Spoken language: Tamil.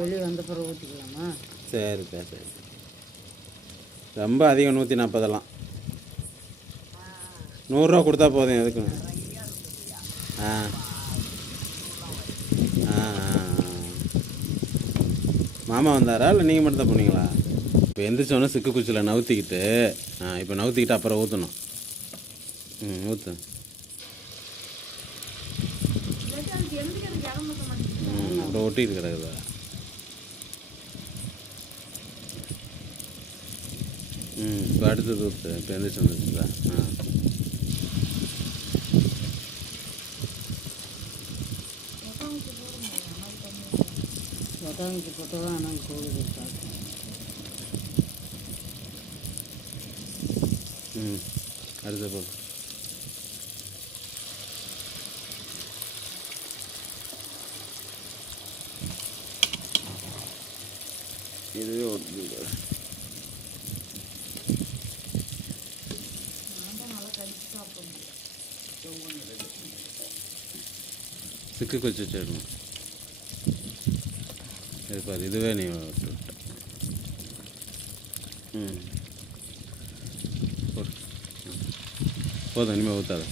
வெளியே வந்த பிறகு ஊற்றிக்கலாமா? சரிப்பா சரி. ரொம்ப அதிகம் 140 100 கொடுத்தா போதும். எதுக்கு? ஆ ஆ மாமா வந்தாரா இல்லை நீங்கள் மட்டும் தான் போனீங்களா? இப்போ எந்திரிச்சோன்னே சிக்கு குச்சியில் நவுத்திக்கிட்டு இப்போ நவுத்திக்கிட்டு அப்புறம் ஊற்றணும். ஊற்று. அப்புறம் ஒட்டிட்டு கிடக்குதா? இப்போ அடுத்தது ஊற்று. இப்போ எந்திரிச்சு வந்துச்சுதா? கொட்டாங்கி போட்டு தான் ஆனால் கோழி அடுத்த போ. இதுவே ஒரு சிக்கு குச்சி வச்சிடணும். இருப்பாது. இதுவே நீ விட்டு போதும். இனிமேல் ஊற்றாத.